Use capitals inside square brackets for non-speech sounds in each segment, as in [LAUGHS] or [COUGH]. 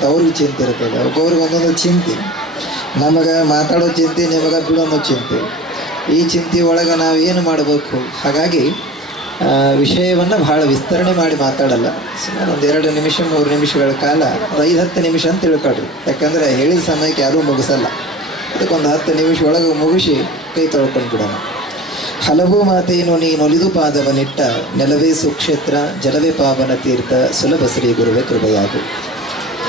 ಅಂತ ಅವ್ರಿಗೆ ಚಿಂತೆ ಇರ್ತದೆ ಒಬ್ಬೊಬ್ರಿಗೆ ಒಂದೊಂದು ಚಿಂತೆ. ನಮಗೆ ಮಾತಾಡೋ ಚಿಂತೆ, ನಿಮಗೆ ಬಿಡೋನೋ ಚಿಂತೆ. ಈ ಚಿಂತೆ ಒಳಗೆ ನಾವು ಏನು ಮಾಡಬೇಕು? ಹಾಗಾಗಿ ವಿಷಯವನ್ನು ಭಾಳ ವಿಸ್ತರಣೆ ಮಾಡಿ ಮಾತಾಡಲ್ಲ. ಸುಮಾರು ಒಂದು ಎರಡು ನಿಮಿಷ, ಮೂರು ನಿಮಿಷಗಳ ಕಾಲ, ಒಂದು ಐದು ಹತ್ತು ನಿಮಿಷ ಅಂತ ತಿಳ್ಕೊಳ್ರಿ. ಯಾಕಂದರೆ ಹೇಳಿದ ಸಮಯಕ್ಕೆ ಯಾರೂ ಮುಗಿಸಲ್ಲ. ಅದಕ್ಕೊಂದು ಹತ್ತು ನಿಮಿಷ ಒಳಗೆ ಮುಗಿಸಿ ಕೈ ತೊಳ್ಕೊಂಡು ಬಿಡೋಣ. ಹಲವು ಮಾತೇನು ನೀನೊಲಿದು ಪಾದವನಿಟ್ಟ ನೆಲವೇ ಸುಕ್ಷೇತ್ರ, ಜಲವೇ ಪಾವನ ತೀರ್ಥ, ಸುಲಭ ಶ್ರೀ ಗುರುವೇ ಕೃಪೆಯಾಗು.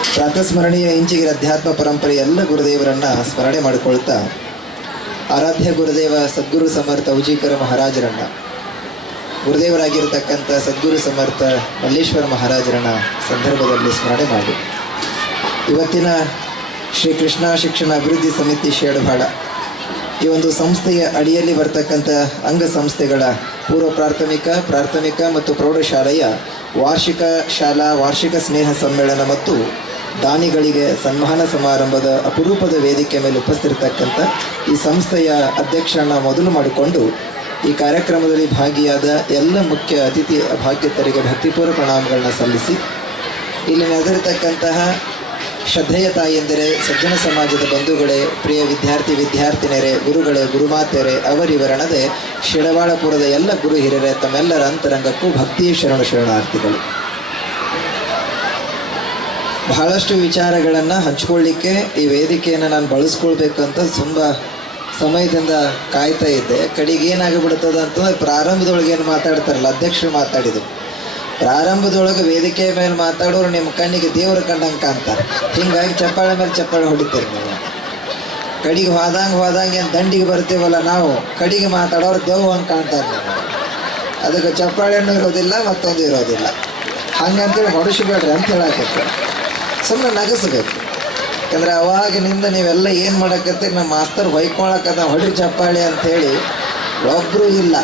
ಪ್ರಾತಸ್ಮರಣೀಯ ಇಂಚಿಗಿರ ಅಧ್ಯಾತ್ಮ ಪರಂಪರೆ ಎಲ್ಲ ಗುರುದೇವರನ್ನ ಸ್ಮರಣೆ ಮಾಡಿಕೊಳ್ತಾ ಆರಾಧ್ಯ ಗುರುದೇವ ಸದ್ಗುರು ಸಮರ್ಥ ಉಜೀಕರ ಮಹಾರಾಜರನ್ನ, ಗುರುದೇವರಾಗಿರತಕ್ಕಂಥ ಸದ್ಗುರು ಸಮರ್ಥ ಮಲ್ಲೇಶ್ವರ ಮಹಾರಾಜರನ್ನ ಸಂದರ್ಭದಲ್ಲಿ ಸ್ಮರಣೆ ಮಾಡಿ. ಇವತ್ತಿನ ಶ್ರೀ ಕೃಷ್ಣ ಶಿಕ್ಷಣ ಅಭಿವೃದ್ಧಿ ಸಮಿತಿ ಶೇಡಬಾಳ ಈ ಒಂದು ಸಂಸ್ಥೆಯ ಅಡಿಯಲ್ಲಿ ಬರ್ತಕ್ಕಂಥ ಅಂಗ ಸಂಸ್ಥೆಗಳ ಪೂರ್ವ ಪ್ರಾಥಮಿಕ ಪ್ರಾಥಮಿಕ ಮತ್ತು ಪ್ರೌಢಶಾಲೆಯ ವಾರ್ಷಿಕ ಶಾಲಾ, ವಾರ್ಷಿಕ ಸ್ನೇಹ ಸಮ್ಮೇಳನ ಮತ್ತು ದಾನಿಗಳಿಗೆ ಸನ್ಮಾನ ಸಮಾರಂಭದ ಅಪರೂಪದ ವೇದಿಕೆ ಮೇಲೆ ಉಪಸ್ಥಿರತಕ್ಕಂಥ ಈ ಸಂಸ್ಥೆಯ ಅಧ್ಯಕ್ಷರನ್ನ ಮೊದಲು ಮಾಡಿಕೊಂಡು ಈ ಕಾರ್ಯಕ್ರಮದಲ್ಲಿ ಭಾಗಿಯಾದ ಎಲ್ಲ ಮುಖ್ಯ ಅತಿಥಿ ಭಾಗ್ಯತರಿಗೆ ಭಕ್ತಿಪೂರ್ವ ಪ್ರಣಾಮಗಳನ್ನ ಸಲ್ಲಿಸಿ, ಇಲ್ಲಿ ನೆರೆದಿರತಕ್ಕಂತಹ ಶ್ರದ್ಧೆಯ ತಾಯಿಯೆಂದರೆ ಸಜ್ಜನ ಸಮಾಜದ ಬಂಧುಗಳೇ, ಪ್ರಿಯ ವಿದ್ಯಾರ್ಥಿ ವಿದ್ಯಾರ್ಥಿನಿಯರೇ ಗುರುಗಳೇ, ಗುರುಮಾತೆಯರೇ, ಅವರಿವರಣದೆ ಶಿಡವಾಳಪುರದ ಎಲ್ಲ ಗುರು ಹಿರಿಯರೇ, ತಮ್ಮೆಲ್ಲರ ಅಂತರಂಗಕ್ಕೂ ಭಕ್ತಿಯ ಶರಣ ಶರಣಾರ್ಥಿಗಳು. ಬಹಳಷ್ಟು ವಿಚಾರಗಳನ್ನು ಹಂಚ್ಕೊಳ್ಳಿಕ್ಕೆ ಈ ವೇದಿಕೆಯನ್ನು ನಾನು ಬಳಸ್ಕೊಳ್ಬೇಕು ಅಂತ ತುಂಬ ಸಮಯದಿಂದ ಕಾಯ್ತಾ ಇದ್ದೆ. ಕಡೆಗೆ ಏನಾಗಿಬಿಡ್ತದ ಅಂತಂದ್ರೆ ಪ್ರಾರಂಭದೊಳಗೆ ಏನು ಮಾತಾಡ್ತಾರಲ್ಲ, ಅಧ್ಯಕ್ಷರು ಮಾತಾಡಿದರು. ಪ್ರಾರಂಭದೊಳಗೆ ವೇದಿಕೆ ಮೇಲೆ ಮಾತಾಡೋರು ನಿಮ್ಮ ಕಣ್ಣಿಗೆ ದೇವರ ಕಂಡಂಗೆ ಕಾಣ್ತಾರೆ. ಹಿಂಗಾಗಿ ಚಪ್ಪಾಳೆ ಮೇಲೆ ಚಪ್ಪಾಳೆ ಹೊಡಿತೀರಿ ನೀವು. ಕಡಿಗೆ ಹೋದಂಗೆ ಹೋದಂಗೆ ಏನು ದಂಡಿಗೆ ಬರ್ತೀವಲ್ಲ ನಾವು, ಕಡಿಗೆ ಮಾತಾಡೋರು ದೇವ್ ಹಂಗೆ ಕಾಣ್ತಾರೆ ನೀವು. ಅದಕ್ಕೆ ಚಪ್ಪಾಳೆನೂ ಇರೋದಿಲ್ಲ, ಮತ್ತೊಂದು ಇರೋದಿಲ್ಲ. ಹಂಗಂತೇಳಿ ಹೊಡಿಸಬೇಡ್ರಿ ಅಂತ ಹೇಳಕತ್ತೆ ಸುಮ್ಮನೆ ನಗಸ್ಬೇಕು. ಯಾಕಂದ್ರೆ ಅವಾಗಿನಿಂದ ನೀವೆಲ್ಲ ಏನು ಮಾಡಕತ್ತಿ ನಮ್ಮ ಮಾಸ್ತರ್ ಹೊಯ್ಕೊಳಕತ್ತ ಹೊಡಿ ಅಂತ ಅಂಥೇಳಿ ಒಬ್ಬರು ಇಲ್ಲ.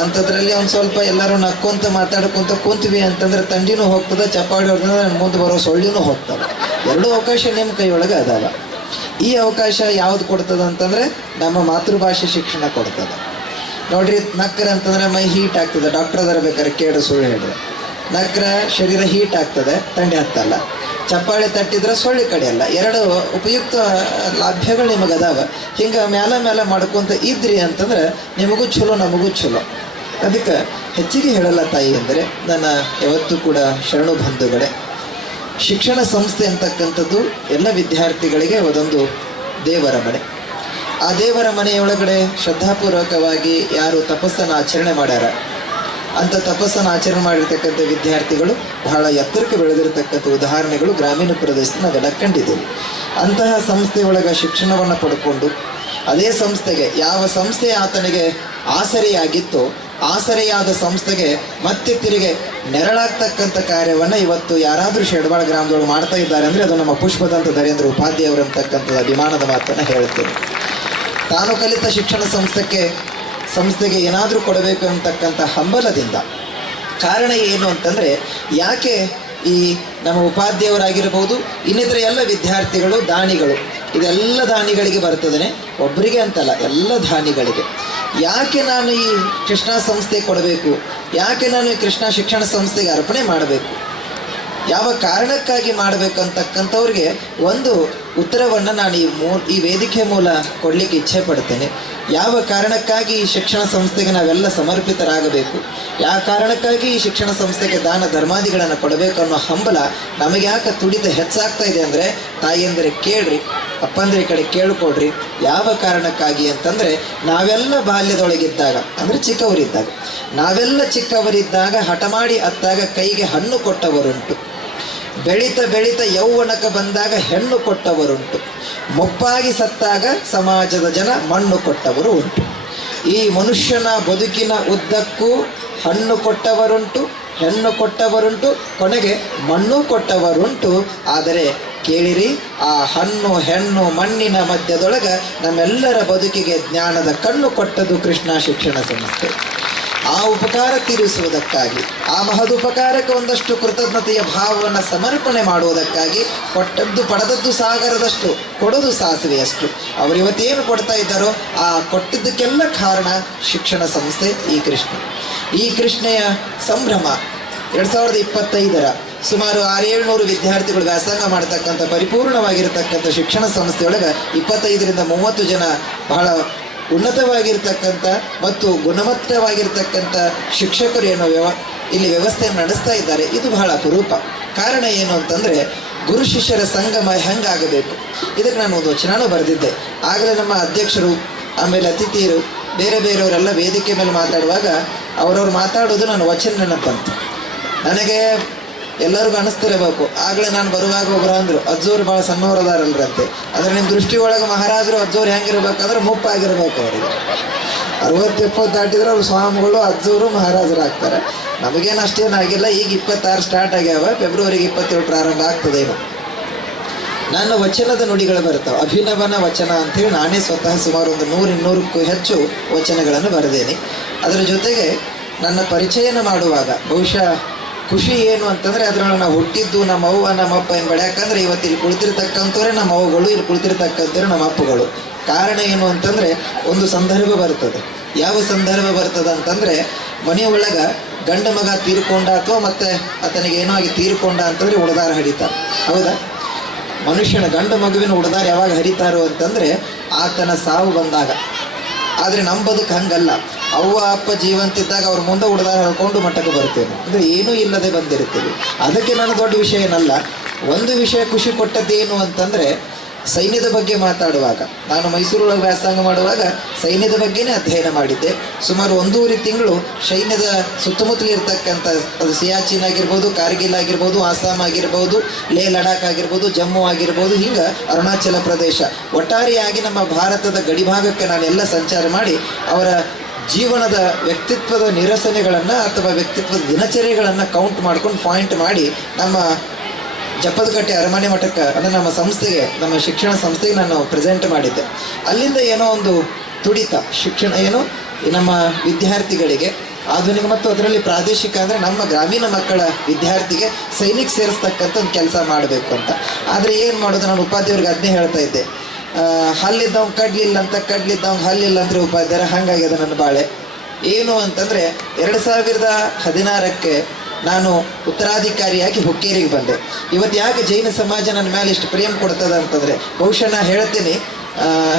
ಅಂಥದ್ರಲ್ಲಿ ಒಂದು ಸ್ವಲ್ಪ ಎಲ್ಲರೂ ನಕ್ಕೊಂತ ಮಾತಾಡ್ಕೊಂತ ಕುಂತ್ವಿ ಅಂತಂದ್ರೆ ತಂಡಿನೂ ಹೋಗ್ತದೆ, ಚಪ್ಪಾಳಿ ಹೊಡೆದ್ರೆ ಮುಂದೆ ಬರೋ ಸೊಳ್ಳಿನೂ ಹೋಗ್ತದೆ. ಎರಡೂ ಅವಕಾಶ ನಿಮ್ಮ ಕೈಯೊಳಗೆ ಅದಾವ. ಈ ಅವಕಾಶ ಯಾವ್ದು ಕೊಡ್ತದೆ ಅಂತಂದ್ರೆ ನಮ್ಮ ಮಾತೃಭಾಷೆ ಶಿಕ್ಷಣ ಕೊಡ್ತದೆ. ನೋಡ್ರಿ ನಕ್ಕರ ಅಂತಂದ್ರೆ ಮೈ ಹೀಟ್ ಆಗ್ತದೆ. ಡಾಕ್ಟರ್ ಅದರ ಬೇಕಾದ್ರೆ ಕೇಳು ಸುಳ್ಳು ಹೇಳಿದ್ರೆ ನಕ್ರ ಶರೀರ ಹೀಟ್ ಆಗ್ತದೆ, ತಂಡಿ ಹತ್ತಲ್ಲ. ಚಪ್ಪಾಳೆ ತಟ್ಟಿದ್ರೆ ಸೊಳ್ಳೆ ಕಡೆಯಲ್ಲ ಎರಡು ಉಪಯುಕ್ತ ಲಾಭ್ಯಗಳು ನಿಮಗೆ ಅದಾವ. ಹಿಂಗೆ ಮೇಲೆ ಮೇಲೆ ಮಾಡ್ಕೊಂತ ಇದ್ರಿ ಅಂತಂದ್ರೆ ನಿಮಗೂ ಚಲೋ ನಮಗೂ ಚಲೋ ಅದಕ್ಕೆ ಹೆಚ್ಚಿಗೆ ಹೇಳಲ್ಲ ತಾಯಿ ಅಂದರೆ ನನ್ನ ಯಾವತ್ತೂ ಕೂಡ ಶರಣು ಬಂಧುಗಳೇ, ಶಿಕ್ಷಣ ಸಂಸ್ಥೆ ಅಂತಕ್ಕಂಥದ್ದು ಎಲ್ಲ ವಿದ್ಯಾರ್ಥಿಗಳಿಗೆ ಒಂದೊಂದು ದೇವರ ಮನೆ. ಆ ದೇವರ ಮನೆಯೊಳಗಡೆ ಶ್ರದ್ಧಾಪೂರ್ವಕವಾಗಿ ಯಾರು ತಪಸ್ಸನ್ನು ಆಚರಣೆ ಮಾಡ್ಯಾರ ಅಂಥ ತಪಸ್ಸನ್ನು ಆಚರಣೆ ಮಾಡಿರ್ತಕ್ಕಂಥ ವಿದ್ಯಾರ್ಥಿಗಳು ಬಹಳ ಎತ್ತರಕ್ಕೆ ಬೆಳೆದಿರತಕ್ಕಂಥ ಉದಾಹರಣೆಗಳು ಗ್ರಾಮೀಣ ಪ್ರದೇಶದ ನಾವೆಲ್ಲ ಕಂಡಿದ್ದೇವೆ ಅಂತಹ ಸಂಸ್ಥೆಯೊಳಗೆ ಶಿಕ್ಷಣವನ್ನು ಪಡ್ಕೊಂಡು ಅದೇ ಸಂಸ್ಥೆಗೆ ಯಾವ ಸಂಸ್ಥೆ ಆತನಿಗೆ ಆಸರೆಯಾಗಿತ್ತೋ ಆಸರೆಯಾದ ಸಂಸ್ಥೆಗೆ ಮತ್ತೆ ತಿರುಗಿ ನೆರಳಾಗ್ತಕ್ಕಂಥ ಕಾರ್ಯವನ್ನು ಇವತ್ತು ಯಾರಾದರೂ ಶೆಡ್ವಾಳ ಗ್ರಾಮದೊಳಗೆ ಮಾಡ್ತಾ ಇದ್ದಾರೆ ಅಂದರೆ ಅದು ನಮ್ಮ ಪುಷ್ಪದಂತ ಧರೇಂದ್ರ ಉಪಾಧ್ಯಾಯವರು ಅಂತಕ್ಕಂಥದ್ದು ಅಭಿಮಾನದ ಮಾತನ್ನು ಹೇಳ್ತೇನೆ. ತಾನು ಕಲಿತ ಶಿಕ್ಷಣ ಸಂಸ್ಥೆಗೆ ಸಂಸ್ಥೆಗೆ ಏನಾದರೂ ಕೊಡಬೇಕು ಅಂತಕ್ಕಂಥ ಹಂಬಲದಿಂದ. ಕಾರಣ ಏನು ಅಂತಂದರೆ, ಯಾಕೆ ಈ ನಮ್ಮ ಉಪಾಧ್ಯಾಯರಾಗಿರ್ಬೋದು, ಇನ್ನಿತರ ಎಲ್ಲ ವಿದ್ಯಾರ್ಥಿಗಳು, ದಾನಿಗಳು, ಇದೆಲ್ಲ ದಾನಿಗಳಿಗೆ ಬರ್ತದೆ ಒಬ್ಬರಿಗೆ ಅಂತಲ್ಲ, ಎಲ್ಲ ದಾನಿಗಳಿಗೆ. ಯಾಕೆ ನಾನು ಈ ಕೃಷ್ಣ ಸಂಸ್ಥೆ ಕೊಡಬೇಕು? ಯಾಕೆ ನಾನು ಕೃಷ್ಣ ಶಿಕ್ಷಣ ಸಂಸ್ಥೆಗೆ ಅರ್ಪಣೆ ಮಾಡಬೇಕು? ಯಾವ ಕಾರಣಕ್ಕಾಗಿ ಮಾಡಬೇಕಂತಕ್ಕಂಥವ್ರಿಗೆ ಒಂದು ಉತ್ತರವನ್ನು ನಾನು ಈ ಮೂ, ಈ ವೇದಿಕೆ ಮೂಲ ಕೊಡಲಿಕ್ಕೆ ಇಚ್ಛೆ ಪಡ್ತೇನೆ. ಯಾವ ಕಾರಣಕ್ಕಾಗಿ ಈ ಶಿಕ್ಷಣ ಸಂಸ್ಥೆಗೆ ನಾವೆಲ್ಲ ಸಮರ್ಪಿತರಾಗಬೇಕು? ಯಾವ ಕಾರಣಕ್ಕಾಗಿ ಈ ಶಿಕ್ಷಣ ಸಂಸ್ಥೆಗೆ ದಾನ ಧರ್ಮಾದಿಗಳನ್ನು ಕೊಡಬೇಕು ಅನ್ನೋ ಹಂಬಲ ನಮಗೆ ಯಾಕೆ ತುಡಿತ ಹೆಚ್ಚಾಗ್ತಾ ಇದೆ ಅಂದರೆ, ತಾಯಿಯಂದರೆ ಕೇಳ್ರಿ, ಅಪ್ಪಂದ್ರೆ ಕಡೆ ಕೇಳ್ಕೊಡ್ರಿ ಯಾವ ಕಾರಣಕ್ಕಾಗಿ ಅಂತಂದರೆ, ನಾವೆಲ್ಲ ಬಾಲ್ಯದೊಳಗಿದ್ದಾಗ, ಅಂದರೆ ಚಿಕ್ಕವರಿದ್ದಾಗ, ನಾವೆಲ್ಲ ಚಿಕ್ಕವರಿದ್ದಾಗ ಹಠ ಮಾಡಿ ಅತ್ತಾಗ ಕೈಗೆ ಹಣ್ಣು ಕೊಟ್ಟವರುಂಟು. ಬೆಳೀತ ಬೆಳೀತ ಯೌವನಕ್ಕೆ ಬಂದಾಗ ಹೆಣ್ಣು ಕೊಟ್ಟವರುಂಟು. ಮುಪ್ಪಾಗಿ ಸತ್ತಾಗ ಸಮಾಜದ ಜನ ಮಣ್ಣು ಕೊಟ್ಟವರು ಉಂಟು. ಈ ಮನುಷ್ಯನ ಬದುಕಿನ ಉದ್ದಕ್ಕೂ ಹಣ್ಣು ಕೊಟ್ಟವರುಂಟು, ಹೆಣ್ಣು ಕೊಟ್ಟವರುಂಟು, ಕೊನೆಗೆ ಮಣ್ಣು ಕೊಟ್ಟವರುಂಟು. ಆದರೆ ಕೇಳಿರಿ, ಆ ಹಣ್ಣು, ಹೆಣ್ಣು, ಮಣ್ಣಿನ ಮಧ್ಯದೊಳಗೆ ನಮ್ಮೆಲ್ಲರ ಬದುಕಿಗೆ ಜ್ಞಾನದ ಕಣ್ಣು ಕೊಟ್ಟದ್ದು ಕೃಷ್ಣ ಶಿಕ್ಷಣ ಸಂಸ್ಥೆ. ಆ ಉಪಕಾರ ತೀರಿಸುವುದಕ್ಕಾಗಿ, ಆ ಮಹದುಪಕಾರಕ್ಕೆ ಒಂದಷ್ಟು ಕೃತಜ್ಞತೆಯ ಭಾವವನ್ನು ಸಮರ್ಪಣೆ ಮಾಡುವುದಕ್ಕಾಗಿ, ಕೊಟ್ಟದ್ದು ಪಡೆದದ್ದು ಸಾಗರದಷ್ಟು, ಕೊಡೋದು ಸಾಸಿವೆಯಷ್ಟು. ಅವರು ಇವತ್ತೇನು ಕೊಡ್ತಾ ಇದ್ದಾರೋ, ಆ ಕೊಟ್ಟಿದ್ದಕ್ಕೆಲ್ಲ ಕಾರಣ ಶಿಕ್ಷಣ ಸಂಸ್ಥೆ ಈ ಕೃಷ್ಣ. ಈ ಕೃಷ್ಣೆಯ ಸಂಭ್ರಮ. ಎರಡು ಸಾವಿರದ ಇಪ್ಪತ್ತೈದರ ಸುಮಾರು ಆರೇಳ್ನೂರು ವಿದ್ಯಾರ್ಥಿಗಳು ವ್ಯಾಸಂಗ ಮಾಡತಕ್ಕಂಥ, ಪರಿಪೂರ್ಣವಾಗಿರತಕ್ಕಂಥ ಶಿಕ್ಷಣ ಸಂಸ್ಥೆಯೊಳಗೆ ಇಪ್ಪತ್ತೈದರಿಂದ ಮೂವತ್ತು ಜನ ಬಹಳ ಉನ್ನತವಾಗಿರ್ತಕ್ಕಂಥ ಮತ್ತು ಗುಣಮಟ್ಟವಾಗಿರ್ತಕ್ಕಂಥ ಶಿಕ್ಷಕರು ಏನೋ ವ್ಯವ, ಇಲ್ಲಿ ವ್ಯವಸ್ಥೆಯನ್ನು ನಡೆಸ್ತಾ ಇದ್ದಾರೆ. ಇದು ಬಹಳ ಅಪರೂಪ. ಕಾರಣ ಏನು ಅಂತಂದರೆ, ಗುರು ಶಿಷ್ಯರ ಸಂಗಮ ಹೆಂಗಾಗಬೇಕು? ಇದಕ್ಕೆ ನಾನು ಒಂದು ವಚನನೂ ಬರೆದಿದ್ದೆ. ಆಗಲೇ ನಮ್ಮ ಅಧ್ಯಕ್ಷರು, ಆಮೇಲೆ ಅತಿಥಿಯರು, ಬೇರೆ ಬೇರೆಯವರೆಲ್ಲ ವೇದಿಕೆ ಮೇಲೆ ಮಾತಾಡುವಾಗ ಅವರವ್ರು ಮಾತಾಡೋದು ನನ್ನ ವಚನ ನೆನಪಂತ ನನಗೆ ಎಲ್ಲರಿಗೂ ಅನಿಸ್ತಿರಬೇಕು ಆಗಲೇ ನಾನು ಬರುವಾಗ ಒಬ್ರು ಅಂದ್ರು, ಅಜ್ಜೋರು ಭಾಳ ಸಣ್ಣವ್ರು ಅಂತೆ ಅಂದ್ರೆ ನಿಮ್ಮ ದೃಷ್ಟಿ ಒಳಗೆ ಮಹಾರಾಜರು, ಅಜ್ಜೋರು ಹೆಂಗಿರ್ಬೇಕಂದ್ರೆ ಮುಪ್ಪಾಗಿರ್ಬೇಕು ಅವರಿಗೆ. ಅರವತ್ತು ಇಪ್ಪತ್ತು ದಾಟಿದ್ರೆ ಅವ್ರು ಸ್ವಾಮಿಗಳು, ಅಜ್ಜೋರು ಮಹಾರಾಜರು ಆಗ್ತಾರೆ ನಮಗೇನು ಅಷ್ಟೇನಾಗಿಲ್ಲ ಈಗ ಇಪ್ಪತ್ತಾರು ಸ್ಟಾರ್ಟ್ ಆಗ್ಯಾವ, ಫೆಬ್ರವರಿಗೆ ಇಪ್ಪತ್ತೇಳು ಪ್ರಾರಂಭ ಆಗ್ತದೇನು. ನನ್ನ ವಚನದ ನುಡಿಗಳು ಬರ್ತಾವೆ ಅಭಿನವನ ವಚನ ಅಂತೇಳಿ ನಾನೇ ಸ್ವತಃ ಸುಮಾರು ಒಂದು ನೂರು ಇನ್ನೂರಕ್ಕೂ ಹೆಚ್ಚು ವಚನಗಳನ್ನು ಬರೆದೇನೆ. ಅದರ ಜೊತೆಗೆ ನನ್ನ ಪರಿಚಯನ ಮಾಡುವಾಗ, ಬಹುಶಃ ಖುಷಿ ಏನು ಅಂತಂದ್ರೆ ಅದರೊಳಗೆ ನಾವು ಹುಟ್ಟಿದ್ದು ನಮ್ಮ ಅವ್ವ ನಮ್ಮಪ್ಪ ಎಂಬ ಯಾಕಂದರೆ ಇವತ್ತು ಇಲ್ಲಿ ಕುಳಿತಿರ್ತಕ್ಕಂಥವ್ರೆ ನಮ್ಮ ಅವ್ವಗಳು, ಇಲ್ಲಿ ಕುಳಿತಿರ್ತಕ್ಕಂಥವ್ರೆ ನಮ್ಮ ಅಪ್ಪಗಳು. ಕಾರಣ ಏನು ಅಂತಂದರೆ ಒಂದು ಸಂದರ್ಭ ಬರ್ತದೆ. ಯಾವ ಸಂದರ್ಭ ಬರ್ತದೆ ಅಂತಂದರೆ ಮನೆಯೊಳಗೆ ಗಂಡ ಮಗ ತೀರ್ಕೊಂಡ ಅಥವಾ ಮತ್ತೆ ಆತನಿಗೆ ಏನೋ ಆಗಿ ತೀರ್ಕೊಂಡ ಅಂತಂದ್ರೆ ಉಡದಾರ ಹಡಿತಾರೆ ಹೌದಾ? ಮನುಷ್ಯನ ಗಂಡ ಮಗುವಿನ ಉಡದಾರ ಯಾವಾಗ ಹರಿತಾರೋ ಅಂತಂದರೆ ಆತನ ಸಾವು ಬಂದಾಗ. ಆದರೆ ನಮ್ಮ ಬದುಕು ಹಂಗಲ್ಲ. ಅವ್ವ, ಅಪ್ಪ ಜೀವಂತಿದ್ದಾಗ ಅವ್ರ ಮುಂದೆ ಉಡದಾರ ಹೇಳ್ಕೊಂಡು ಮಟ್ಟಕ್ಕೆ ಬರ್ತೇನೆ ಅಂದರೆ ಏನೂ ಇಲ್ಲದೆ ಬಂದಿರ್ತೀವಿ ಅದಕ್ಕೆ ನಾನು ದೊಡ್ಡ ವಿಷಯ ಏನಲ್ಲ, ಒಂದು ವಿಷಯ ಖುಷಿ ಕೊಟ್ಟದ್ದೇನು ಅಂತಂದರೆ ಸೈನ್ಯದ ಬಗ್ಗೆ ಮಾತಾಡುವಾಗ, ನಾನು ಮೈಸೂರೊಳಗೆ ವ್ಯಾಸಂಗ ಮಾಡುವಾಗ ಸೈನ್ಯದ ಬಗ್ಗೆನೇ ಅಧ್ಯಯನ ಮಾಡಿದ್ದೆ. ಸುಮಾರು ಒಂದೂವರೆ ತಿಂಗಳು ಸೈನ್ಯದ ಸುತ್ತಮುತ್ತಲು ಇರ್ತಕ್ಕಂಥ, ಅದು ಸಿಯಾಚಿನ್ ಆಗಿರ್ಬೋದು, ಕಾರ್ಗಿಲ್ ಆಗಿರ್ಬೋದು ಆಸಾಮ್ ಆಗಿರ್ಬೋದು ಲೇ ಲಡಾಖ್ ಆಗಿರ್ಬೋದು, ಜಮ್ಮು ಆಗಿರ್ಬೋದು, ಹಿಂಗೆ ಅರುಣಾಚಲ ಪ್ರದೇಶ. ಒಟ್ಟಾರೆಯಾಗಿ ನಮ್ಮ ಭಾರತದ ಗಡಿಭಾಗಕ್ಕೆ ನಾನೆಲ್ಲ ಸಂಚಾರ ಮಾಡಿ, ಅವರ ಜೀವನದ ವ್ಯಕ್ತಿತ್ವದ ನಿರಸನೆಗಳನ್ನು ಅಥವಾ ವ್ಯಕ್ತಿತ್ವದ ದಿನಚರಿಗಳನ್ನು ಕೌಂಟ್ ಮಾಡ್ಕೊಂಡು ಪಾಯಿಂಟ್ ಮಾಡಿ ನಮ್ಮ ಜಪ್ಪದಕಟ್ಟೆ ಅರಮನೆ ಮಠಕ್ಕೆ, ಅಂದರೆ ನಮ್ಮ ಸಂಸ್ಥೆಗೆ, ನಮ್ಮ ಶಿಕ್ಷಣ ಸಂಸ್ಥೆಗೆ ನಾನು ಪ್ರೆಸೆಂಟ್ ಮಾಡಿದ್ದೆ. ಅಲ್ಲಿಂದ ಏನೋ ಒಂದು ತುಡಿತ, ಶಿಕ್ಷಣ ಏನು, ನಮ್ಮ ವಿದ್ಯಾರ್ಥಿಗಳಿಗೆ, ಆಧುನಿಕ ಮತ್ತು ಅದರಲ್ಲಿ ಪ್ರಾದೇಶಿಕ ಅಂದರೆ ನಮ್ಮ ಗ್ರಾಮೀಣ ಮಕ್ಕಳ ವಿದ್ಯಾರ್ಥಿಗೆ ಸೈನಿಕ್ ಸೇರಿಸ್ತಕ್ಕಂಥ ಒಂದು ಕೆಲಸ ಮಾಡಬೇಕು ಅಂತ. ಆದರೆ ಏನು ಮಾಡೋದು, ನಾನು ಉಪಾಧ್ಯಾಯರಿಗೆ ಅದನ್ನೇ ಹೇಳ್ತಾ ಇದ್ದೆ. ಹಲ್ಲಿದ್ದವ್ ಕಡ್ಲಿಲ್ಲ ಅಂತ ಕಡ್ಲಿದ್ದವ್ ಹಲ್ಲಿಲ್ಲ ಅಂದರೆ ಉಪಾಧ್ಯಾಯ ಹಂಗಾಗಿದೆ ನನ್ನ ಬಾಳೆ. ಏನು ಅಂತಂದರೆ, ಎರಡು ಸಾವಿರದ ಹದಿನಾರಕ್ಕೆ ನಾನು ಉತ್ತರಾಧಿಕಾರಿಯಾಗಿ ಹುಕ್ಕೇರಿಗೆ ಬಂದೆ. ಇವತ್ತು ಯಾಕೆ ಜೈನ ಸಮಾಜ ನನ್ನ ಮೇಲೆ ಇಷ್ಟು ಪ್ರೇಮ ಕೊಡ್ತದೆ ಅಂತಂದರೆ ಬಹುಶಃ ನಾ ಹೇಳ್ತೀನಿ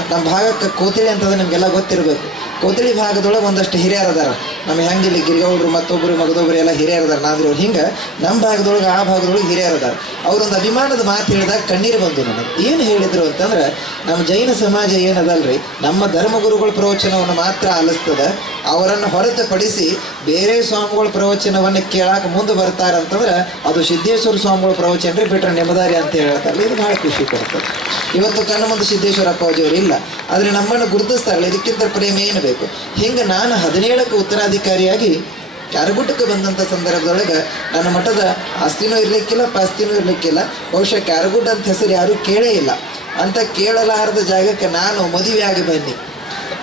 ನಮ್ಮ ಭಾಗಕ್ಕೆ ಕೋತಿಳಿ ಅಂತಂದ್ರೆ ನಿಮಗೆಲ್ಲ ಗೊತ್ತಿರಬೇಕು. ಕೋತಿಳಿ ಭಾಗದೊಳಗೆ ಒಂದಷ್ಟು ಹಿರಿಯರು ಅದಾರ. ನಮ್ಮ ಹೆಂಗಿಲ್ಲಿ ಗಿರಿಗೌಡರು, ಮತ್ತೊಬ್ಬರು ಮಗದೊಬ್ಬರು ಎಲ್ಲ ಹಿರಿಯರು ಅದಾರ. ನಾದ್ರು ಹಿಂಗೆ, ನಮ್ಮ ಭಾಗದೊಳಗೆ, ಆ ಭಾಗದೊಳಗೆ ಹಿರಿಯರು ಅದಾರ. ಅವರೊಂದು ಅಭಿಮಾನದ ಮಾತು ಹೇಳಿದಾಗ ಕಣ್ಣೀರು ಬಂದು ನನಗೆ. ಏನು ಹೇಳಿದರು ಅಂತಂದ್ರೆ, ನಮ್ಮ ಜೈನ ಸಮಾಜ ಏನದಲ್ರಿ? ನಮ್ಮ ಧರ್ಮಗುರುಗಳ ಪ್ರವಚನವನ್ನು ಮಾತ್ರ ಆಲಿಸ್ತದೆ. ಅವರನ್ನು ಹೊರತುಪಡಿಸಿ ಬೇರೆ ಸ್ವಾಮಿಗಳ ಪ್ರವಚನವನ್ನು ಕೇಳಾಕ ಮುಂದೆ ಬರ್ತಾರೆ ಅಂತಂದ್ರೆ, ಅದು ಸಿದ್ದೇಶ್ವರ ಸ್ವಾಮಿಗಳ ಪ್ರವಚನ ರೀ, ಬಿಟ್ರೆ ನೆಮ್ಮದಾರಿ ಅಂತ ಹೇಳ್ತಾರೆ ಇದು ಭಾಳ ಖುಷಿ ಕೊಡ್ತದೆ. ಇವತ್ತು ಕಣ್ಣು ಮುಂದೆ ಸಿದ್ದೇಶ್ವರ ಅಪ್ಪಾಜಿಯವರು ಇಲ್ಲ. ಆದರೆ ನಮ್ಮನ್ನು ಗುರುತಿಸ್ತಾರಲ್ಲ, ಇದಕ್ಕಿಂತ ಪ್ರೇಮ ಏನು ಬೇಕು? ಹಿಂಗೆ ನಾನು ಹದಿನೇಳಕ್ಕೆ ಉತ್ತರಾಧಿಕಾರಿಯಾಗಿ ಕ್ಯಾರಗುಟ್ಟಕ್ಕೆ ಬಂದಂಥ ಸಂದರ್ಭದೊಳಗೆ ನನ್ನ ಮಠದ ಆಸ್ತಿನೂ ಇರಲಿಕ್ಕಿಲ್ಲ, ಪಾಸ್ತಿನೂ ಇರಲಿಕ್ಕಿಲ್ಲ. ಬಹುಶಃ ಕ್ಯಾರಗುಡ್ಡ ಅಂತ ಹೆಸರು ಯಾರೂ ಕೇಳೇ ಇಲ್ಲ. ಅಂತ ಕೇಳಲಾರದ ಜಾಗಕ್ಕೆ ನಾನು ಮದುವೆಯಾಗಿ ಬನ್ನಿ.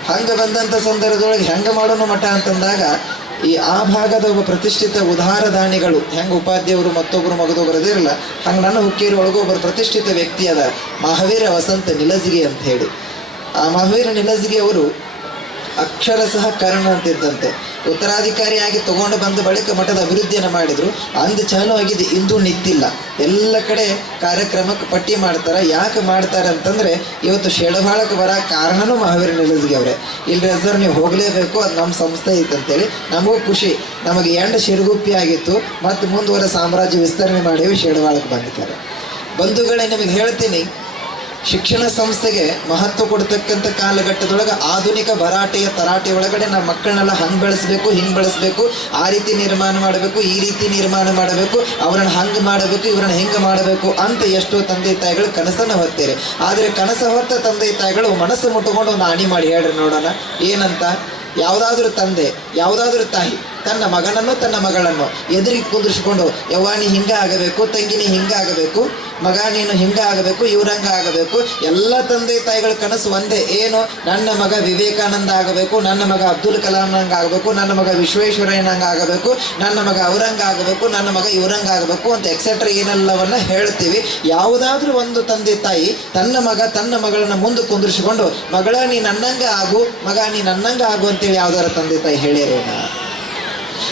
ಹಂಗೆ ಬಂದಂಥ ಸಂದರ್ಭದೊಳಗೆ ಹೆಂಗೆ ಮಾಡೋಣ ಮಠ ಅಂತಂದಾಗ ಈ ಆ ಭಾಗದ ಒಬ್ಬ ಪ್ರತಿಷ್ಠಿತ ಉದಾರ ದಾನಿಗಳು ಹೆಂಗೆ ಉಪಾಧ್ಯಾಯರು ಮತ್ತೊಬ್ಬರು ಮಗದು ಅದಿರಲ್ಲ ಹಂಗೆ ನನ್ನ ಹುಕ್ಕೇರಿ ಒಳಗೂ ಒಬ್ಬರು ಪ್ರತಿಷ್ಠಿತ ವ್ಯಕ್ತಿ ಅದ, ಮಹಾವೀರ ವಸಂತ ನಿಲಜಿಗೆ ಅಂತ ಹೇಳಿ. ಆ ಮಹಾವೀರ ನಿಲಜಿಗೆ ಅವರು ಅಕ್ಷರಶಃ ಕರ್ಣ ಅಂತಿದ್ದಂತೆ. ಉತ್ತರಾಧಿಕಾರಿಯಾಗಿ ತಗೊಂಡು ಬಂದ ಬಳಿಕ ಮಠದ ಅಭಿವೃದ್ಧಿಯನ್ನು ಮಾಡಿದ್ರು. ಅಂದು ಚಾಲು ಆಗಿದೆ. ಇಂದು ನಿಂತಿಲ್ಲ. ಎಲ್ಲ ಕಡೆ ಕಾರ್ಯಕ್ರಮಕ್ಕೆ ಪಟ್ಟಿ ಮಾಡ್ತಾರೆ. ಯಾಕೆ ಮಾಡ್ತಾರೆ ಅಂತಂದ್ರೆ, ಇವತ್ತು ಶೆಡಬಾಳಕ್ಕೆ ಬರೋ ಕಾರಣನೂ ಮಹಾವೀರ ನಿಲಸ್ಗೆ ಅವರೇ. ಇಲ್ಲಿ ರೆಸರ್ ನೀವು ಹೋಗಲೇಬೇಕು. ಅದು ನಮ್ಮ ಸಂಸ್ಥೆ ಐತೆ ಅಂತೇಳಿ ನಮಗೂ ಖುಷಿ. ನಮಗೆ ಎಂಡ ಶಿರುಗುಪ್ಪಿ ಆಗಿತ್ತು. ಮತ್ತು ಮುಂದುವರೆ ಸಾಮ್ರಾಜ್ಯ ವಿಸ್ತರಣೆ ಮಾಡಿ ಶೆಡಬಾಳಕ್ಕೆ ಬಂದಿದ್ದಾರೆ. ಬಂಧುಗಳೇ, ನಿಮಗೆ ಹೇಳ್ತೀನಿ. ಶಿಕ್ಷಣ ಸಂಸ್ಥೆಗೆ ಮಹತ್ವ ಕೊಡ್ತಕ್ಕಂಥ ಕಾಲಘಟ್ಟದೊಳಗೆ ಆಧುನಿಕ ಭರಾಟೆಯ ತರಾಟೆ ಒಳಗಡೆ ನಮ್ಮ ಮಕ್ಕಳನ್ನೆಲ್ಲ ಹಂಗೆ ಬೆಳೆಸಬೇಕು, ಹಿಂಗೆ ಬೆಳೆಸಬೇಕು, ಆ ರೀತಿ ನಿರ್ಮಾಣ ಮಾಡಬೇಕು, ಈ ರೀತಿ ನಿರ್ಮಾಣ ಮಾಡಬೇಕು, ಅವರನ್ನು ಹಂಗೆ ಮಾಡಬೇಕು, ಇವರನ್ನು ಹೆಂಗೆ ಮಾಡಬೇಕು ಅಂತ ಎಷ್ಟೋ ತಂದೆ ತಾಯಿಗಳು ಕನಸನ್ನು ಹೊತ್ತೇರಿ. ಆದರೆ ಕನಸ ಹೊತ್ತ ತಂದೆ ತಾಯಿಗಳು ಮನಸ್ಸು ಮುಟ್ಟುಕೊಂಡು ಒಂದು ಆಣಿ ಮಾಡಿ ಹೇಳ್ರಿ ನೋಡೋಣ. ಏನಂತ? ಯಾವುದಾದ್ರೂ ತಂದೆ, ಯಾವುದಾದ್ರೂ ತಾಯಿ ತನ್ನ ಮಗನನ್ನು ತನ್ನ ಮಗಳನ್ನು ಎದುರಿ ಕುಂದಿರಿಸಿಕೊಂಡು ಯವ್ವಾನಿ ಹಿಂಗ ಆಗಬೇಕು ತಂಗಿನಿ ಹಿಂಗ ಆಗಬೇಕು, ಮಗ ನೀನು ಹಿಂಗ ಆಗಬೇಕು ಇವರಂಗ ಆಗಬೇಕು, ಎಲ್ಲ ತಂದೆ ತಾಯಿಗಳ ಕನಸು ಒಂದೇ ಏನು? ನನ್ನ ಮಗ ವಿವೇಕಾನಂದ ಆಗಬೇಕು, ನನ್ನ ಮಗ ಅಬ್ದುಲ್ ಕಲಾಂನಂಗೆ ಆಗಬೇಕು, ನನ್ನ ಮಗ ವಿಶ್ವೇಶ್ವರಯ್ಯನಂಗ ಆಗಬೇಕು, ನನ್ನ ಮಗ ಅವರಂಗ ಆಗಬೇಕು, ನನ್ನ ಮಗ ಇವರಂಗ ಆಗಬೇಕು ಅಂತ ಎಕ್ಸೆಟ್ರಾ ಏನೆಲ್ಲವನ್ನ ಹೇಳ್ತೀವಿ. ಯಾವುದಾದ್ರೂ ಒಂದು ತಂದೆ ತಾಯಿ ತನ್ನ ಮಗ ತನ್ನ ಮಗಳನ್ನ ಮುಂದೆ ಕುಂದಿರಿಸಿಕೊಂಡು, ಮಗಳ ನೀ ನನ್ನಂಗ ಆಗು, ಮಗ ನೀ ನನ್ನಂಗ ಆಗು ಅಂತೇಳಿ ಯಾವ್ದಾರ ತಂದೆ ತಾಯಿ ಹೇಳಿರೇನ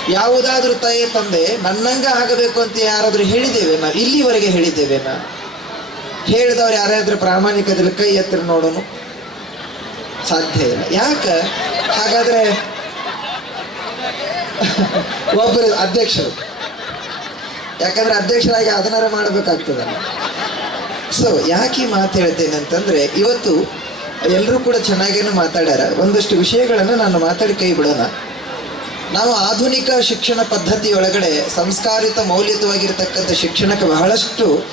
ಯಾವುದಾದ್ರೂ ತಾಯಿ ತಂದೆ, ನನ್ನಂಗ ಆಗಬೇಕು ಅಂತ ಯಾರಾದ್ರೂ ಹೇಳಿದ್ದೇವೆ ನಾ ಇಲ್ಲಿವರೆಗೆ ಹೇಳಿದ್ದೇವೆ ನಾ ಹೇಳಿದವ್ರು ಯಾರಾದ್ರೂ ಪ್ರಾಮಾಣಿಕದಲ್ಲಿ ಕೈ ಎತ್ತರ ನೋಡೋನು ಸಾಧ್ಯ ಇಲ್ಲ. ಯಾಕೆ? ಹಾಗಾದ್ರೆ [LAUGHS] ಒಬ್ಬರು ಅಧ್ಯಕ್ಷರು. ಯಾಕಂದ್ರೆ ಅಧ್ಯಕ್ಷರಾಗಿ ಅದನ್ನಾರ ಮಾಡಬೇಕಾಗ್ತದಲ್ಲ. ಸೊ ಯಾಕೆ ಮಾತು ಹೇಳ್ತೇನೆ ಅಂತಂದ್ರೆ, ಇವತ್ತು ಎಲ್ಲರೂ ಕೂಡ ಚೆನ್ನಾಗೇನು ಮಾತಾಡ್ಯಾರ, ಒಂದಷ್ಟು ವಿಷಯಗಳನ್ನು ನಾನು ಮಾತಾಡಿ ಕೈ ಬಿಡೋಣ. ನಾವು ಆಧುನಿಕ ಶಿಕ್ಷಣ ಪದ್ಧತಿಯೊಳಗಡೆ ಸಂಸ್ಕಾರಿತ ಮೌಲ್ಯಯುತವಾಗಿರ್ತಕ್ಕಂಥ ಶಿಕ್ಷಣಕ್ಕೆ ಬಹಳಷ್ಟು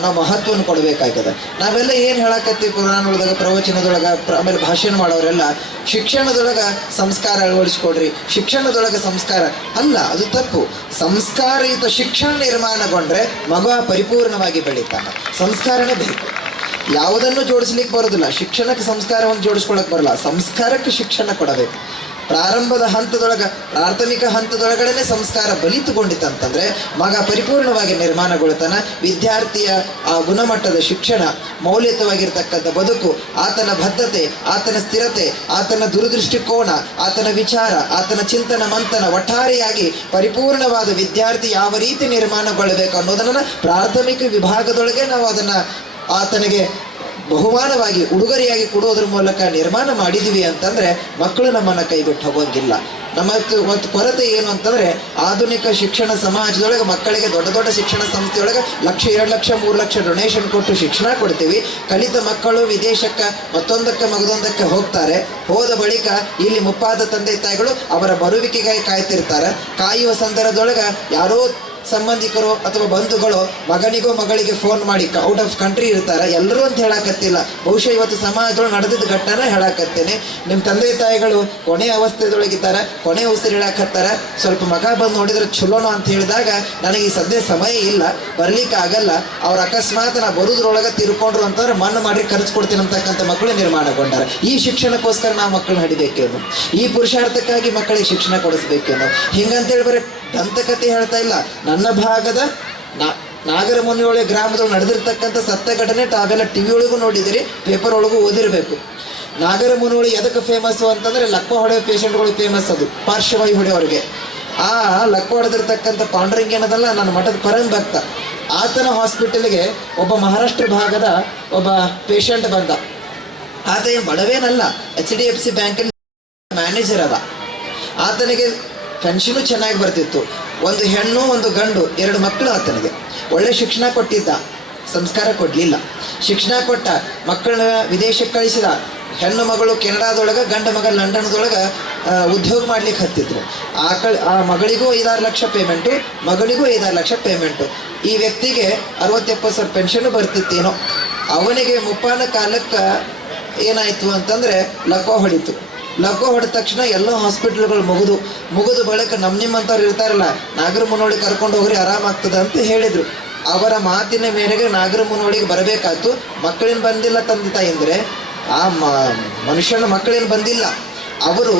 ನಾವು ಮಹತ್ವವನ್ನು ಕೊಡಬೇಕಾಗ್ತದೆ. ನಾವೆಲ್ಲ ಏನು ಹೇಳಕತ್ತೀವಿ ಪುರಾಣದೊಳಗ, ಪ್ರವಚನದೊಳಗ, ಪ್ರ- ಆಮೇಲೆ ಭಾಷಣ ಮಾಡೋರೆಲ್ಲ, ಶಿಕ್ಷಣದೊಳಗ ಸಂಸ್ಕಾರ ಅಳವಡಿಸ್ಕೊಡ್ರಿ, ಶಿಕ್ಷಣದೊಳಗ ಸಂಸ್ಕಾರ ಅಲ್ಲ, ಅದು ತಪ್ಪು. ಸಂಸ್ಕಾರಯುತ ಶಿಕ್ಷಣ ನಿರ್ಮಾಣಗೊಂಡ್ರೆ ಮಗ ಪರಿಪೂರ್ಣವಾಗಿ ಬೆಳೀತಾನೆ. ಸಂಸ್ಕಾರನೇ ಬೇಕು. ಯಾವುದನ್ನು ಜೋಡಿಸ್ಲಿಕ್ಕೆ ಬರೋದಿಲ್ಲ. ಶಿಕ್ಷಣಕ್ಕೆ ಸಂಸ್ಕಾರವನ್ನು ಜೋಡಿಸ್ಕೊಳಕ್ ಬರಲ್ಲ. ಸಂಸ್ಕಾರಕ್ಕೆ ಶಿಕ್ಷಣ ಕೊಡಬೇಕು. ಪ್ರಾರಂಭದ ಹಂತದೊಳಗ, ಪ್ರಾಥಮಿಕ ಹಂತದೊಳಗಡೆ ಸಂಸ್ಕಾರ ಬಲಿತುಕೊಂಡಿತಂತಂದ್ರೆ ಮಗ ಪರಿಪೂರ್ಣವಾಗಿ ನಿರ್ಮಾಣಗೊಳ್ತಾನ ವಿದ್ಯಾರ್ಥಿಯ ಆ ಗುಣಮಟ್ಟದ ಶಿಕ್ಷಣ, ಮೌಲ್ಯಯುತವಾಗಿರ್ತಕ್ಕಂಥ ಬದುಕು, ಆತನ ಬದ್ಧತೆ, ಆತನ ಸ್ಥಿರತೆ, ಆತನ ದುರದೃಷ್ಟಿಕೋನ, ಆತನ ವಿಚಾರ, ಆತನ ಚಿಂತನ ಮಂಥನ ಒಟ್ಟಾರೆಯಾಗಿ ಪರಿಪೂರ್ಣವಾದ ವಿದ್ಯಾರ್ಥಿ ಯಾವ ರೀತಿ ನಿರ್ಮಾಣಗೊಳ್ಳಬೇಕು ಅನ್ನೋದನ್ನ ಪ್ರಾಥಮಿಕ ವಿಭಾಗದೊಳಗೆ ನಾವು ಅದನ್ನ ಆತನಿಗೆ ಬಹುಮಾನವಾಗಿ ಉಡುಗೊರೆಯಾಗಿ ಕೊಡೋದ್ರ ಮೂಲಕ ನಿರ್ಮಾಣ ಮಾಡಿದೀವಿ ಅಂತಂದ್ರೆ ಮಕ್ಕಳು ನಮ್ಮನ್ನ ಕೈ ಬಿಟ್ಟು ಹೋಗೋಂಗಿಲ್ಲ. ನಮ್ಮ ಮತ್ತು ಕೊರತೆ ಏನು ಅಂತಂದ್ರೆ ಆಧುನಿಕ ಶಿಕ್ಷಣ ಸಮಾಜದೊಳಗೆ ಮಕ್ಕಳಿಗೆ ದೊಡ್ಡ ದೊಡ್ಡ ಶಿಕ್ಷಣ ಸಂಸ್ಥೆಯೊಳಗೆ ಲಕ್ಷ, ಎರಡು ಲಕ್ಷ, ಮೂರು ಲಕ್ಷ ಡೊನೇಷನ್ ಕೊಟ್ಟು ಶಿಕ್ಷಣ ಕೊಡ್ತೀವಿ. ಕಲಿತ ಮಕ್ಕಳು ವಿದೇಶಕ್ಕೆ ಮತ್ತೊಂದಕ್ಕೆ ಮಗದೊಂದಕ್ಕೆ ಹೋಗ್ತಾರೆ. ಹೋದ ಬಳಿಕ ಇಲ್ಲಿ ಮುಪ್ಪಾದ ತಂದೆ ತಾಯಿಗಳು ಅವರ ಬರುವಿಕೆಗಾಗಿ ಕಾಯ್ತಿರ್ತಾರೆ. ಕಾಯುವ ಸಂದರ್ಭದೊಳಗೆ ಯಾರೋ ಸಂಬಂಧಿಕರು ಅಥವಾ ಬಂಧುಗಳು ಮಗನಿಗೋ ಮಗಳಿಗೆ ಫೋನ್ ಮಾಡಿ ಔಟ್ ಆಫ್ ಕಂಟ್ರಿ ಇರ್ತಾರೆ. ಎಲ್ಲರೂ ಅಂತ ಹೇಳಕತ್ತಿಲ್ಲ. ಬಹುಶಃ ಇವತ್ತು ಸಮಾಜದೊಳಗೆ ನಡೆದಿದ್ದ ಘಟನೆ ಹೇಳಕತ್ತೇನೆ. ನಿಮ್ಮ ತಂದೆ ತಾಯಿಗಳು ಕೊನೆ ಅವಸ್ಥೆದೊಳಗಿದ್ದಾರೆ, ಕೊನೆ ಉಸಿರು ಹೇಳಕತ್ತಾರೆ. ಸ್ವಲ್ಪ ಮಗ ಬಂದು ನೋಡಿದ್ರೆ ಚಲೋನೋ ಅಂತ ಹೇಳಿದಾಗ ನನಗೆ ಈ ಸದ್ಯ ಸಮಯ ಇಲ್ಲ, ಬರಲಿಕ್ಕೆ ಆಗಲ್ಲ. ಅವ್ರ ಅಕಸ್ಮಾತ್ ನಾ ಬರೋದ್ರೊಳಗೆ ತಿರ್ಕೊಂಡ್ರು ಅಂತಂದ್ರೆ ಮಣ್ಣು ಮಾಡಿ ಕೊಡ್ತೀನಿ ಅಂತಕ್ಕಂಥ ಮಕ್ಕಳು ನಿರ್ಮಾಣಗೊಂಡಾರೆ. ಈ ಶಿಕ್ಷಣಕ್ಕೋಸ್ಕರ ನಾವು ಮಕ್ಕಳನ್ನ ಹಡಿಬೇಕೇನು? ಈ ಪುರುಷಾರ್ಥಕ್ಕಾಗಿ ಮಕ್ಕಳಿಗೆ ಶಿಕ್ಷಣ ಕೊಡಿಸ್ಬೇಕೇನು? ಹಿಂಗಂತೇಳಿ ಬರೀ ದಂತಕತೆ ಹೇಳ್ತಾ ಇಲ್ಲ. ನನ್ನ ಭಾಗದ ನಾ ನಾಗರ ಮುನಿಯೊಳೆ ಗ್ರಾಮದೊಳಗೆ ನಡೆದಿರ್ತಕ್ಕಂಥ ಸತ್ಯ ಘಟನೆ ತಾವೆಲ್ಲ ಟಿ ಒಳಗೂ ನೋಡಿದಿರಿ ಪೇಪರ್ ಒಳಗೂ ಓದಿರಬೇಕು. ನಾಗರ ಮುನಿಯೊಳೆ ಎದಕ್ಕೆ ಫೇಮಸ್ಸು ಅಂತಂದ್ರೆ ಲಕ್ಕ ಹೊಡೆಯೋ ಪೇಷಂಟ್ಗಳು ಫೇಮಸ್ ಅದು ಪಾರ್ಶ್ವವಾಯು ಹೊಡೆಯೋರಿಗೆ ಆ ಲಕ್ಕ ಹೊಡೆದಿರ್ತಕ್ಕಂಥ ಪಾಂಡುರಂಗ ಏನದಲ್ಲ ನನ್ನ ಮಠದ ಪರಂ ಭಕ್ತ. ಆತನ ಹಾಸ್ಪಿಟಲ್ಗೆ ಒಬ್ಬ ಮಹಾರಾಷ್ಟ್ರ ಭಾಗದ ಒಬ್ಬ ಪೇಷಂಟ್ ಬಂದ. ಆತ ಬಡವೇನಲ್ಲ ಎಚ್ ಡಿ ಎಫ್ ಸಿ ಬ್ಯಾಂಕಿನ ಮ್ಯಾನೇಜರ್ ಅದ. ಆತನಿಗೆ ಪೆನ್ಷನು ಚೆನ್ನಾಗಿ ಬರ್ತಿತ್ತು. ಒಂದು ಹೆಣ್ಣು, ಒಂದು ಗಂಡು, ಎರಡು ಮಕ್ಕಳು ಆತನಿಗೆ. ಒಳ್ಳೆ ಶಿಕ್ಷಣ ಕೊಟ್ಟಿದ್ದ, ಸಂಸ್ಕಾರ ಕೊಡಲಿಲ್ಲ. ಶಿಕ್ಷಣ ಕೊಟ್ಟ, ಮಕ್ಕಳನ್ನ ವಿದೇಶಕ್ಕೆ ಕಳಿಸಿದ ಹೆಣ್ಣು ಮಗಳು ಕೆನಡಾದೊಳಗೆ, ಗಂಡ ಮಗ ಲಂಡನ್ದೊಳಗೆ ಉದ್ಯೋಗ ಮಾಡ್ಲಿಕ್ಕೆ ಹತ್ತಿದ್ರು. ಆ ಕಳ್, ಆ ಮಗಳಿಗೂ ಐದಾರು ಲಕ್ಷ ಪೇಮೆಂಟು, ಮಗಳಿಗೂ ಐದಾರು ಲಕ್ಷ ಪೇಮೆಂಟು. ಈ ವ್ಯಕ್ತಿಗೆ ಅರವತ್ತೆಪ್ಪತ್ತು ಸಾವಿರ ಪೆನ್ಷನ್ ಬರ್ತಿತ್ತೇನೋ. ಅವನಿಗೆ ಮುಪ್ಪಾನ ಕಾಲಕ್ಕೆ ಏನಾಯಿತು ಅಂತಂದರೆ ಲಕೋ ಹೊಡಿತು ಲಕೋ ಹೊಡೆದ ತಕ್ಷಣ ಎಲ್ಲ ಹಾಸ್ಪಿಟ್ಲ್ಗಳು ಮುಗಿದು ಮುಗಿದು ಬಳಿಕ ನಮ್ಮ ನಿಮ್ಮಂಥವ್ರು ಇರ್ತಾರಲ್ಲ, ನಾಗರ ಮುನ್ನೋಳಿ ಕರ್ಕೊಂಡು ಹೋಗ್ರಿ, ಆರಾಮಾಗ್ತದೆ ಅಂತ ಹೇಳಿದರು. ಅವರ ಮಾತಿನ ಮೇರೆಗೆ ನಾಗರ ಮುನ್ನೋಳಿಗೆ ಬರಬೇಕಾಯ್ತು. ಮಕ್ಕಳೇನು ಬಂದಿಲ್ಲ ತಂದೆ ತಾಯಿ ಆ ಮ, ಮನುಷ್ಯನ ಮಕ್ಕಳೇನು ಬಂದಿಲ್ಲ. ಅವರು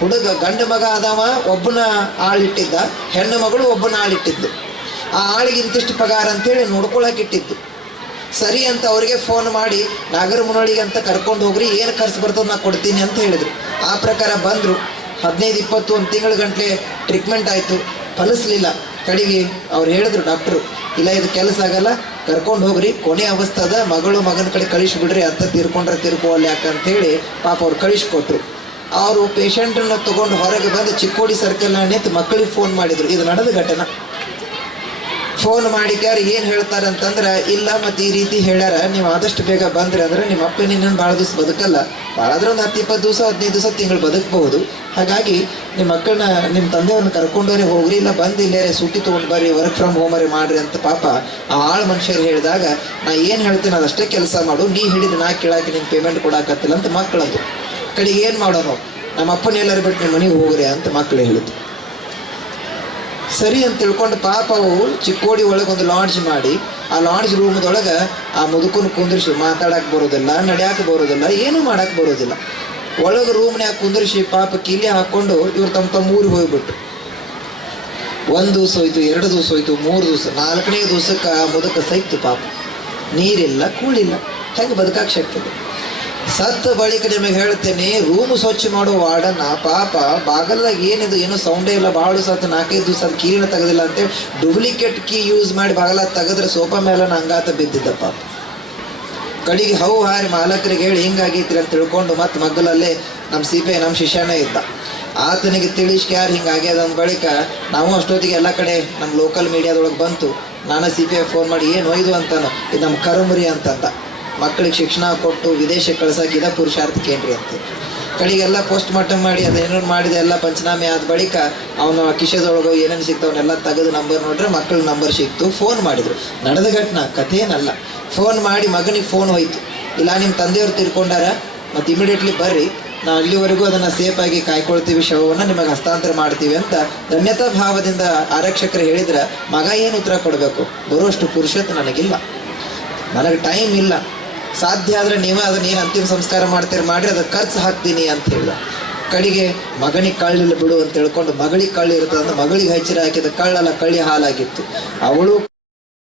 ಹುಡುಗ, ಗಂಡ ಮಗ ಆದವ, ಒಬ್ಬನ ಆಳಿಟ್ಟಿದ್ದ, ಹೆಣ್ಣು ಮಗಳು ಒಬ್ಬನ ಆಳಿಟ್ಟಿದ್ದು. ಆ ಆಳಿಗೆ ಇಂತಿಷ್ಟು ಪಗಾರ ಅಂತೇಳಿ ನೋಡ್ಕೊಳಕ್ಕೆ ಇಟ್ಟಿದ್ದು. ಸರಿ ಅಂತ ಅವರಿಗೆ ಫೋನ್ ಮಾಡಿ, ನಾಗರ ಮುನೋಳಿಗೆ ಅಂತ ಕರ್ಕೊಂಡು ಹೋಗ್ರಿ, ಏನು ಖರ್ಚು ಬರ್ತದೆ ನಾ ಕೊಡ್ತೀನಿ ಅಂತ ಹೇಳಿದ್ರು. ಆ ಪ್ರಕಾರ ಬಂದರು. ಹದಿನೈದು, ಇಪ್ಪತ್ತು, ಒಂದು ತಿಂಗಳ ಗಂಟೆ ಟ್ರೀಟ್ಮೆಂಟ್ ಆಯಿತು. ಫಲಿಸ್ಲಿಲ್ಲ. ಕಡೆಗೆ ಅವ್ರು ಹೇಳಿದ್ರು, ಡಾಕ್ಟ್ರು, ಇಲ್ಲ, ಇದು ಕೆಲಸ ಆಗಲ್ಲ. ಕರ್ಕೊಂಡು ಹೋಗ್ರಿ. ಕೊನೆ ಅವಸ್ಥೆ ಅದ ಮಗಳು ಮಗನ ಕಡೆ ಕಳಿಸ್ಬಿಡ್ರಿ. ಅಂತ ತೀರ್ಕೊಂಡ್ರೆ ತೀರ್ಕೋವಲ್ಲ ಯಾಕಂತೇಳಿ ಪಾಪ ಅವ್ರು ಕಳಿಸ್ಕೊಟ್ರು. ಅವರು ಪೇಷಂಟನ್ನು ತಗೊಂಡು ಹೊರಗೆ ಬಂದು ಚಿಕ್ಕೋಡಿ ಸರ್ಕಲ್ ನಿಂತು ಮಕ್ಕಳಿಗೆ ಫೋನ್ ಮಾಡಿದರು. ಇದು ನಡೆದ ಘಟನೆ. ಫೋನ್ ಮಾಡಿ ಕ್ಯಾರ ಏನು ಹೇಳ್ತಾರೆ ಅಂತಂದ್ರೆ, ಇಲ್ಲ ಮತ್ತು ಈ ರೀತಿ ಹೇಳ್ಯಾರ, ನೀವು ಆದಷ್ಟು ಬೇಗ ಬಂದ್ರಿ ಅಂದ್ರೆ ನಿಮ್ಮ ಅಪ್ಪ ನಿನ್ನನ್ನು ಭಾಳ ದಿವಸ ಬದುಕಲ್ಲ. ಭಾಳ ಅಂದ್ರೆ ಒಂದು ಹತ್ತು ಇಪ್ಪತ್ತು ದಿವಸ, ಹದಿನೈದು ದಿವಸ ತಿಂಗಳು ಬದುಕಬಹುದು. ಹಾಗಾಗಿ ನಿಮ್ಮ ಮಕ್ಕಳನ್ನ ನಿಮ್ಮ ತಂದೆಯವ್ರನ್ನ ಕರ್ಕೊಂಡೋರೆ ಹೋಗ್ರಿ ಇಲ್ಲ ಬಂದು ಇಲ್ಲೇ ಸೂಟಿ ತೊಗೊಂಡು ಬರ್ರಿ ವರ್ಕ್ ಫ್ರಮ್ ಹೋಮರಿ ಮಾಡ್ರಿ ಅಂತ ಪಾಪ ಆ ಆಳು ಮನುಷ್ಯರು ಹೇಳಿದಾಗ, ನಾ ಏನು ಹೇಳ್ತೀನಿ ಅದಷ್ಟೇ ಕೆಲಸ ಮಾಡು, ನೀ ಹಿಡಿದು ನಾ ಕೇಳಾಕೆ ನಿನ್ನ ಪೇಮೆಂಟ್ ಕೊಡಾಕತ್ತಿಲ್ಲ ಅಂತ ಮಕ್ಕಳದು ಕಡೆಗೆ ಏನು ಮಾಡೋನು? ನಮ್ಮ ಅಪ್ಪನ ಎಲ್ಲರೂ ಬಿಟ್ಟು ನಿಮ್ಮ ಮನೆಗೆ ಹೋಗ್ರಿ ಅಂತ ಮಕ್ಕಳು ಹೇಳಿದ್ರು ಸರಿ ಅಂತ ತಿಳ್ಕೊಂಡು ಪಾಪ ಅವು ಚಿಕ್ಕೋಡಿ ಒಳಗೆ ಒಂದು ಲಾಡ್ಜ್ ಮಾಡಿ, ಆ ಲಾಡ್ಜ್ ರೂಮ್ದೊಳಗೆ ಆ ಮುದುಕನ ಕುಂದಿರಿಸಿ ಮಾತಾಡಕ್ಕೆ ಬರೋದಿಲ್ಲ, ನಡ್ಯಾಕೆ ಬರೋದಿಲ್ಲ, ಏನೂ ಮಾಡಕ್ಕೆ ಬರೋದಿಲ್ಲ. ಒಳಗೆ ರೂಮ್ನ್ಯಾಗ ಕುಂದಿರಿಸಿ ಪಾಪ ಕೀಲಿ ಹಾಕ್ಕೊಂಡು ಇವ್ರು ತಮ್ಮ ತಮ್ಮ ಊರಿಗೆ ಹೋಗ್ಬಿಟ್ಟು ಒಂದು ದಿವಸ ಹೋಯ್ತು, ಎರಡು ದಿವಸ ಹೋಯ್ತು, ಮೂರು ದಿವಸ, ನಾಲ್ಕನೇ ದಿವಸಕ್ಕೆ ಆ ಮುದುಕ ಸೈತು ಪಾಪ. ನೀರಿಲ್ಲ, ಕೂಳಿಲ್ಲ. ಹೆಂಗೆ ಬದುಕಕ್ಕೆ ಶಕ್ತಿ ಸತ್ತ ಬಳಿಕ ನಿಮಗೆ ಹೇಳ್ತೇನೆ, ರೂಮ್ ಸ್ವಚ್ಛ ಮಾಡೋ ವಾರ್ಡನ್ನ ಪಾಪ ಬಾಗಲ್ದಾಗ ಏನಿದು, ಏನೋ ಸೌಂಡೇ ಇಲ್ಲ ಭಾಳ ಸತ್ತು, ನಾಲ್ಕೈದು ದಿವಸ ಅದು ಕೀಲಿನ ತೆಗೆದಿಲ್ಲ ಅಂತೇಳಿ ಡೂಪ್ಲಿಕೇಟ್ ಕೀ ಯೂಸ್ ಮಾಡಿ ಬಾಗಲ ತೆಗೆದ್ರೆ ಸೋಫಾ ಮೇಲೆ ಅಂಗಾತ ಬಿದ್ದಿದ್ದ ಪಾಪ. ಕಡೆಗೆ ಹೌ ಹಾರಿ ಮಾಲಕರಿಗೆ ಹೇಳಿ, ಹಿಂಗಾಗೈತ್ರಿ ಅಂತ ತಿಳ್ಕೊಂಡು ಮತ್ತೆ ಮಗ್ಗಲಲ್ಲೇ ನಮ್ಮ ಸಿಪೆ ನಮ್ಮ ಶಿಷ್ಯನೇ ಇದ್ದ. ಆತನಿಗೆ ತಿಳಿಸ್ಕೆ ಯಾರು ಹಿಂಗಾಗ್ಯದ ಅಂದ ಬಳಿಕ ನಾವು ಅಷ್ಟೊತ್ತಿಗೆ ಎಲ್ಲ ಕಡೆ ನಮ್ಮ ಲೋಕಲ್ ಮೀಡಿಯಾದೊಳಗೆ ಬಂತು. ನಾನು ಸಿ ಪಿ ಫೋನ್ ಮಾಡಿ, ಏನು ಒಯ್ದು ಅಂತಾನು, ಇದು ನಮ್ಮ ಕರುಮುರಿ ಅಂತಂದ. ಮಕ್ಕಳಿಗೆ ಶಿಕ್ಷಣ ಕೊಟ್ಟು ವಿದೇಶಕ್ಕೆ ಕಳ್ಸಕ್ಕೆ ಇದ ಪುರುಷಾರ್ಥ ಕೇಂದ್ರಿ ಅಂತ. ಕಡೆಗೆಲ್ಲ ಪೋಸ್ಟ್ ಮಾರ್ಟಮ್ ಮಾಡಿ ಅದೇನೋ ಮಾಡಿದೆ ಎಲ್ಲ ಪಂಚನಾಮೆ ಆದ ಬಳಿಕ ಅವನ ಕಿಶೆದೊಳಗೆ ಏನೇನು ಸಿಗ್ತಾವನ್ನೆಲ್ಲ ತೆಗೆದು ನಂಬರ್ ನೋಡ್ರೆ ಮಕ್ಕಳ ನಂಬರ್ ಸಿಕ್ತು ಫೋನ್ ಮಾಡಿದರು. ನಡೆದ ಘಟನೆ ಕಥೆಯೇನಲ್ಲ ಫೋನ್ ಮಾಡಿ ಮಗನಿಗೆ ಫೋನ್ ಹೋಯ್ತು. ಇಲ್ಲ ನಿಮ್ಮ ತಂದೆಯವ್ರು ತಿರ್ಕೊಂಡಾರ? ಮತ್ತು ಇಮಿಡಿಯೇಟ್ಲಿ ಬರ್ರಿ. ನಾವು ಅಲ್ಲಿವರೆಗೂ ಅದನ್ನು ಸೇಫಾಗಿ ಕಾಯ್ಕೊಳ್ತೀವಿ, ಶವವನ್ನು ನಿಮಗೆ ಹಸ್ತಾಂತರ ಮಾಡ್ತೀವಿ ಅಂತ ಧನ್ಯತಾ ಭಾವದಿಂದ ಆರಕ್ಷಕರು ಹೇಳಿದ್ರೆ, ಮಗ ಏನು ಉತ್ತರ ಕೊಡಬೇಕು? ಬರುವಷ್ಟು ಪುರುಷತ್ ನನಗಿಲ್ಲ. ನನಗೆ ಟೈಮ್ ಇಲ್ಲ. ಸಾಧ್ಯ ಆದರೆ ನೀವೇ ಅದನ್ನ ಏನು ಅಂತಿಮ ಸಂಸ್ಕಾರ ಮಾಡ್ತೀರಿ ಮಾಡಿ ಅದಕ್ಕೆ ಖರ್ಚು ಹಾಕ್ತೀನಿ ಅಂತ ಹೇಳಿದ ಕಡೆಗೆ ಮಗನಿಗೆ ಕಳ್ಳಿಲ್ಲ ಬಿಡು ಅಂತ ಹೇಳ್ಕೊಂಡು ಮಗಳಿಗೆ ಕಳ್ಳಿ ಇರ್ತದೆ ಮಗಳಿಗೆ ಹಚ್ಚಿರ ಹಾಕಿದ ಕಳ್ಳಲ್ಲ, ಕಳ್ಳಿ ಹಾಲಾಗಿತ್ತು. ಅವಳು